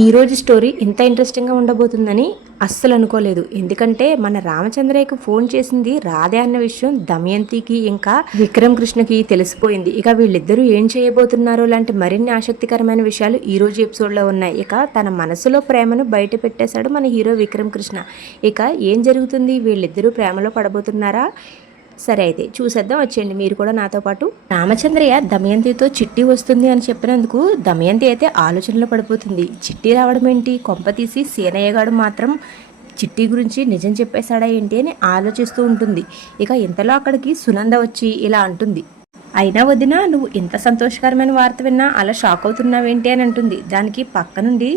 ఈ రోజు స్టోరీ ఇంత ఇంట్రెస్టింగ్గా ఉండబోతుందని అస్సలు అనుకోలేదు. ఎందుకంటే మన రామచంద్రయ్యకు ఫోన్ చేసింది రాధే అన్న విషయం దమయంతికి ఇంకా విక్రమ్ కృష్ణకి తెలిసిపోయింది. ఇక వీళ్ళిద్దరూ ఏం చేయబోతున్నారో లాంటి మరిన్ని ఆసక్తికరమైన విషయాలు ఈ రోజు ఎపిసోడ్లో ఉన్నాయి. ఇక తన మనసులో ప్రేమను బయట పెట్టేశాడు మన హీరో విక్రమ్ కృష్ణ. ఇక ఏం జరుగుతుంది, వీళ్ళిద్దరూ ప్రేమలో పడబోతున్నారా? సరే అయితే చూసేద్దాం, వచ్చేయండి మీరు కూడా నాతో పాటు. రామచంద్రయ్య దమయంతితో చిట్టి వస్తుంది అని చెప్పినందుకు దమయంతి అయితే ఆలోచనలో పడిపోతుంది. చిట్టి రావడం ఏంటి, కొంప తీసి సీనయ్య గారు మాత్రం చిట్టి గురించి నిజం చెప్పేశాడా ఏంటి అని ఆలోచిస్తూ ఉంటుంది. ఇక ఇంతలో అక్కడికి సునంద వచ్చి ఇలా అంటుంది, అయినా వదినా, నువ్వు ఇంత సంతోషకరమైన వార్త విన్నా అలా షాక్ అవుతున్నావేంటి అని అంటుంది. దానికి పక్క నుండి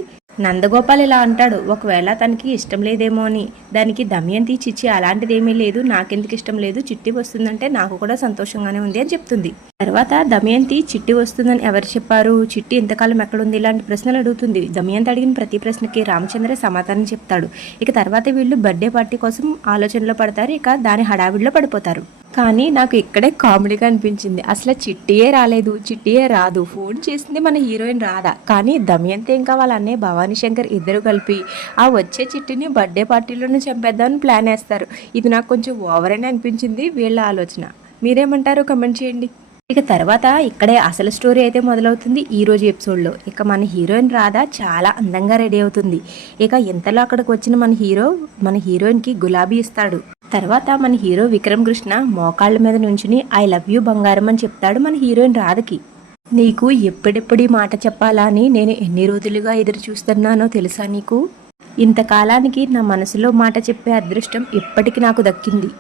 నందగోపాల్ ఇలా అంటాడు, ఒకవేళ తనకి ఇష్టం లేదేమో అని. దానికి దమయంతి చిచ్చి అలాంటిదేమీ లేదు, నాకెందుకు ఇష్టం లేదు, చిట్టి వస్తుందంటే నాకు కూడా సంతోషంగానే ఉంది అని చెప్తుంది. తర్వాత దమయంతి చిట్టి వస్తుందని ఎవరు చెప్పారు, చిట్టి ఇంతకాలం ఎక్కడుంది, ఇలాంటి ప్రశ్నలు అడుగుతుంది. దమయంతి అడిగిన ప్రతి ప్రశ్నకి రామచంద్ర సమాధానం చెప్తాడు. ఇక తర్వాత వీళ్ళు బర్త్డే పార్టీ కోసం ఆలోచనలో పడతారు. ఇక దాని హడావిడిలో పడిపోతారు. కానీ నాకు ఇక్కడే కామెడీగా అనిపించింది. అసలు చిట్టియే రాలేదు, చిట్టియే రాదు, ఫోన్ చేసింది మన హీరోయిన్ రాధా. కానీ దమయంతి ఇంకా వాళ్ళ అన్నయ్య భవానీ శంకర్ ఇద్దరు కలిపి ఆ వచ్చే చిట్టిని బర్త్డే పార్టీలోనే చంపేద్దామని ప్లాన్ వేస్తారు. ఇది నాకు కొంచెం ఓవర్ అని అనిపించింది వీళ్ళ ఆలోచన. మీరేమంటారో కమెంట్ చేయండి. ఇక తర్వాత ఇక్కడే అసలు స్టోరీ అయితే మొదలవుతుంది ఈ రోజు ఎపిసోడ్లో. ఇక మన హీరోయిన్ రాధా చాలా అందంగా రెడీ అవుతుంది. ఇక ఇంతలో అక్కడికి వచ్చిన మన హీరోయిన్కి గులాబీ ఇస్తాడు. తర్వాత మన హీరో విక్రమ్ కృష్ణ మోకాళ్ళ మీద నుంచుని ఐ లవ్ యూ బంగారం అని చెప్తాడు మన హీరోయిన్ రాధకి. నీకు ఎప్పుడెప్పుడు ఈ మాట చెప్పాలా అని నేను ఎన్ని రోజులుగా ఎదురు చూస్తున్నానో తెలుసా నీకు? ఇంతకాలానికి నా మనసులో మాట చెప్పే అదృష్టం ఇప్పటికి నాకు దక్కింది.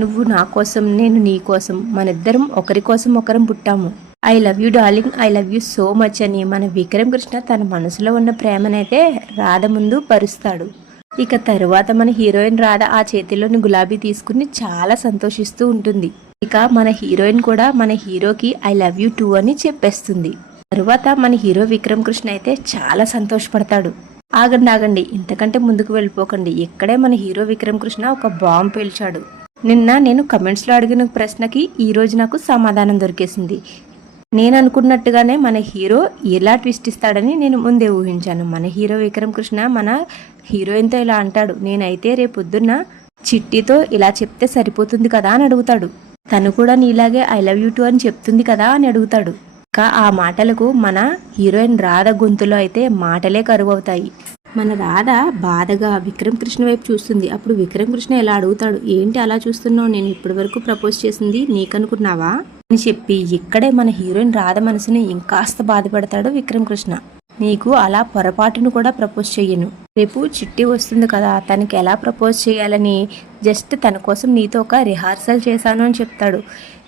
నువ్వు నా కోసం, నేను నీ కోసం, మనిద్దరం ఒకరి కోసం ఒకరం పుట్టాము. I love you darling, I love you so much అని మన విక్రమ్ కృష్ణ తన మనసులో ఉన్న ప్రేమనైతే రాధ ముందు పరుస్తాడు. ఇక తరువాత మన హీరోయిన్ రాధ ఆ చేతిలోని గులాబీ తీసుకుని చాలా సంతోషిస్తూ ఉంటుంది. ఇక మన హీరోయిన్ కూడా మన హీరోకి ఐ లవ్ యూ టూ అని చెప్పేస్తుంది. తరువాత మన హీరో విక్రమ్ కృష్ణ అయితే చాలా సంతోషపడతాడు. ఆగండి, ఇంతకంటే ముందుకు వెళ్ళిపోకండి. ఇక్కడే మన హీరో విక్రమ్ కృష్ణ ఒక బాంబు పేల్చాడు. నిన్న నేను కమెంట్స్లో అడిగిన ప్రశ్నకి ఈరోజు నాకు సమాధానం దొరికేసింది. నేను అనుకున్నట్టుగానే మన హీరో ఎలా ట్విస్ట్ ఇస్తాడని నేను ముందే ఊహించాను. మన హీరో విక్రమ్ కృష్ణ మన హీరోయిన్తో ఇలా అంటాడు, నేనైతే రేపొద్దున్న చిట్టితో ఇలా చెప్తే సరిపోతుంది కదా అని అడుగుతాడు. తను కూడా నీలాగే ఐ లవ్ యూ టూ అని చెప్తుంది కదా అని అడుగుతాడు. ఇంకా ఆ మాటలకు మన హీరోయిన్ రాధ గొంతులో అయితే మాటలే కరువవుతాయి. మన రాధ బాధగా విక్రమ్ కృష్ణ వైపు చూస్తుంది. అప్పుడు విక్రమ్ కృష్ణ ఎలా అడుగుతాడు, ఏంటి అలా చూస్తున్నావు, నేను ఇప్పటి వరకు ప్రపోజ్ చేసింది నీకనుకున్నావా అని చెప్పి ఇక్కడే మన హీరోయిన్ రాధ మనసుని ఇంకాస్త బాధపడతాడు విక్రమ్ కృష్ణ. నీకు అలా పొరపాటును కూడా ప్రపోజ్ చెయ్యను. రేపు చిట్టి వస్తుంది కదా, తనకి ఎలా ప్రపోజ్ చేయాలని జస్ట్ తన కోసం నీతో ఒక రిహార్సల్ చేశాను అని చెప్తాడు.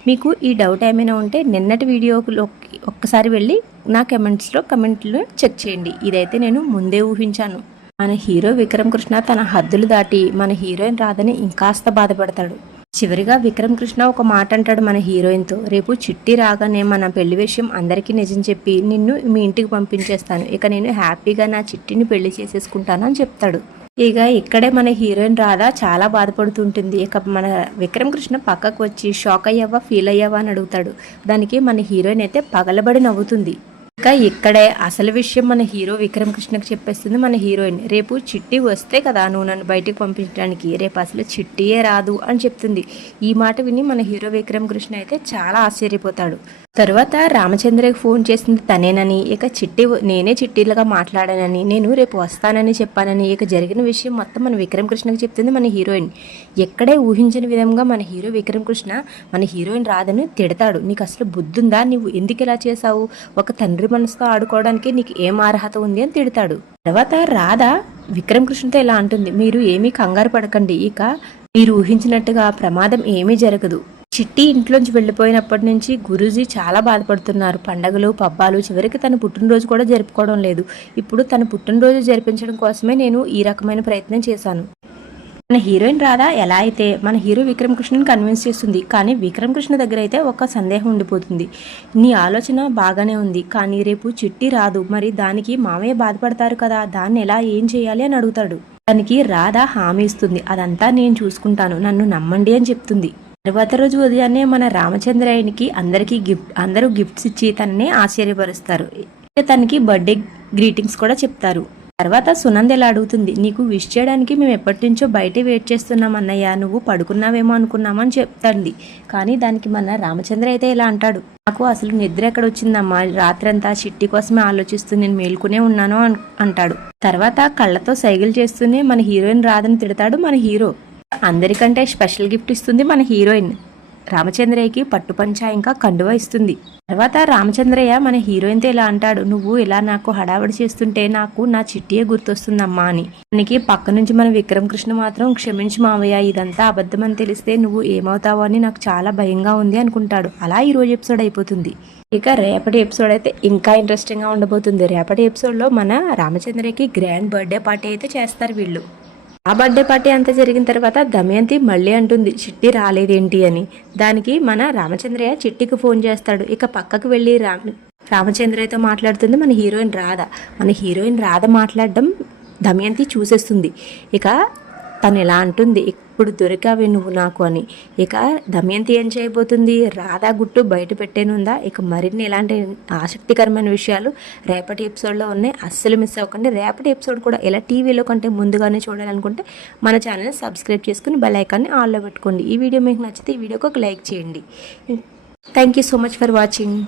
మీకు ఈ డౌట్ ఏమైనా ఉంటే నిన్నటి వీడియోలోకి ఒక్కసారి వెళ్ళి నా కమెంట్లు చెక్ చేయండి. ఇదైతే నేను ముందే ఊహించాను. మన హీరో విక్రమ్ కృష్ణ తన హద్దులు దాటి మన హీరోయిన్ రాధని ఇంకాస్త బాధపడతాడు. చివరిగా విక్రమ్ కృష్ణ ఒక మాట అంటాడు మన హీరోయిన్తో, రేపు చిట్టి రాగానే మన పెళ్లి విషయం అందరికీ నిజం చెప్పి నిన్ను మీ ఇంటికి పంపించేస్తాను. ఇక నేను హ్యాపీగా నా చిట్టిని పెళ్లి చేసేసుకుంటాను అని చెప్తాడు. ఇక ఇక్కడే మన హీరోయిన్ రాధ చాలా బాధపడుతుంటుంది. ఇక మన విక్రమ్ కృష్ణ పక్కకు వచ్చి షాక్ అయ్యావా, ఫీల్ అయ్యావా అని అడుగుతాడు. దానికి మన హీరోయిన్ అయితే పగలబడి నవ్వుతుంది. ఇక ఇక్కడే అసలు విషయం మన హీరో విక్రమ్ కృష్ణకి చెప్పేస్తుంది మన హీరోయిన్. రేపు చిట్టి వస్తే కదా నువ్వు నన్ను బయటికి పంపించడానికి, రేపు అసలు చిట్టియే రాదు అని చెప్తుంది. ఈ మాట విని మన హీరో విక్రమ్ కృష్ణ అయితే చాలా ఆశ్చర్యపోతాడు. తర్వాత రామచంద్రకి ఫోన్ చేసింది తనేనని, ఇక నేనే చిట్టీలుగా మాట్లాడానని, నేను రేపు వస్తానని చెప్పానని, ఇక జరిగిన విషయం మొత్తం మన విక్రమ్ కృష్ణకి చెప్తుంది మన హీరోయిన్. ఎక్కడే ఊహించిన విధంగా మన హీరో విక్రమ్ కృష్ణ మన హీరోయిన్ రాధను తిడతాడు. నీకు అసలు బుద్ధుందా, నువ్వు ఎందుకు ఇలా చేశావు, ఒక తండ్రి మనసుతో ఆడుకోవడానికి నీకు ఏం అర్హత ఉంది అని తిడతాడు. తర్వాత రాధ విక్రమ్ కృష్ణతో ఇలా అంటుంది, మీరు ఏమీ కంగారు పడకండి, ఇక మీరు ఊహించినట్టుగా ప్రమాదం ఏమీ జరగదు. చిట్టి ఇంట్లోంచి వెళ్ళిపోయినప్పటి నుంచి గురూజీ చాలా బాధపడుతున్నారు. పండగలు పబ్బాలు, చివరికి తన పుట్టినరోజు కూడా జరుపుకోవడం లేదు. ఇప్పుడు తన పుట్టినరోజు జరిపించడం కోసమే నేను ఈ రకమైన ప్రయత్నం చేశాను. మన హీరోయిన్ రాధ ఎలా అయితే మన హీరో విక్రమ్ కృష్ణని కన్విన్స్ చేస్తుంది. కానీ విక్రమ్ కృష్ణ దగ్గర అయితే ఒక సందేహం ఉండిపోతుంది. నీ ఆలోచన బాగానే ఉంది, కానీ రేపు చిట్టి రాదు, మరి దానికి మామయ్య బాధపడతారు కదా, దాన్ని ఎలా ఏం చేయాలి అని అడుగుతాడు. దానికి రాధ హామీ ఇస్తుంది, అదంతా నేను చూసుకుంటాను, నన్ను నమ్మండి అని చెప్తుంది. తర్వాత రోజు ఉదయాన్నే మన రామచంద్రయ్యకి అందరూ గిఫ్ట్స్ ఇచ్చి తనని ఆశ్చర్యపరుస్తారు. తనకి బర్త్డే గ్రీటింగ్స్ కూడా చెప్తారు. తర్వాత సునంద ఇలా అడుగుతుంది, నీకు విష్ చేయడానికి మేము ఎప్పటి నుంచో బయటే వెయిట్ చేస్తున్నాం అన్నయ్య, నువ్వు పడుకున్నావేమో అనుకున్నామని చెప్తాంది. కానీ దానికి మన రామచంద్ర అయితే ఇలా అంటాడు, నాకు అసలు నిద్ర ఎక్కడ వచ్చిందమ్మా, రాత్రంతా చిట్టి కోసమే ఆలోచిస్తూ నేను మేల్కొనే ఉన్నాను అంటాడు. తర్వాత కళ్ళతో సైకిల్ చేస్తూనే మన హీరోయిన్ రాదని తిడతాడు మన హీరో. అందరికంటే స్పెషల్ గిఫ్ట్ ఇస్తుంది మన హీరోయిన్. రామచంద్రయ్యకి పట్టుపంచ ఇంకా కండువా ఇస్తుంది. తర్వాత రామచంద్రయ్య మన హీరోయిన్తో ఇలా అంటాడు, నువ్వు ఇలా నాకు హడావడి చేస్తుంటే నాకు నా చిట్టియే గుర్తొస్తుందమ్మా అని. దానికి పక్క నుంచి మన విక్రమ్ కృష్ణ మాత్రం, క్షమించి మావయ్య, ఇదంతా అబద్ధం అని తెలిస్తే నువ్వు ఏమవుతావో అని నాకు చాలా భయంగా ఉంది అనుకుంటాడు. అలా ఈ రోజు ఎపిసోడ్ అయిపోతుంది. ఇక రేపటి ఎపిసోడ్ అయితే ఇంకా ఇంట్రెస్టింగ్గా ఉండబోతుంది. రేపటి ఎపిసోడ్లో మన రామచంద్రయ్యకి గ్రాండ్ బర్త్డే పార్టీ అయితే చేస్తారు వీళ్ళు. ఆ బర్త్డే పార్టీ అంతా జరిగిన తర్వాత దమయంతి మళ్ళీ అంటుంది, చిట్టి రాలేదేంటి అని. దానికి మన రామచంద్రయ్య చిట్టికి ఫోన్ చేస్తాడు. ఇక పక్కకు వెళ్ళి రామచంద్రయ్యతో మాట్లాడుతుంది మన హీరోయిన్ రాధ. మన హీరోయిన్ రాధ మాట్లాడడం దమయంతి చూసేస్తుంది. ఇక తను ఎలా అంటుంది, ఇప్పుడు దొరికావే నువ్వు నాకు అని. ఇక దమయంతి ఏం చేయబోతుంది, రాధా గుట్టు బయట పెట్టేనుందా. ఇక మరిన్ని ఇలాంటి ఆసక్తికరమైన విషయాలు రేపటి ఎపిసోడ్లో ఉన్నాయి, అస్సలు మిస్ అవ్వకండి. రేపటి ఎపిసోడ్ కూడా ఇలా టీవీలో కంటే ముందుగానే చూడాలనుకుంటే మన ఛానల్ని సబ్స్క్రైబ్ చేసుకుని బెల్ ఐకాన్ని ఆన్లో పెట్టుకోండి. ఈ వీడియో మీకు నచ్చితే ఈ వీడియోకి ఒక లైక్ చేయండి. Thank you so much for watching.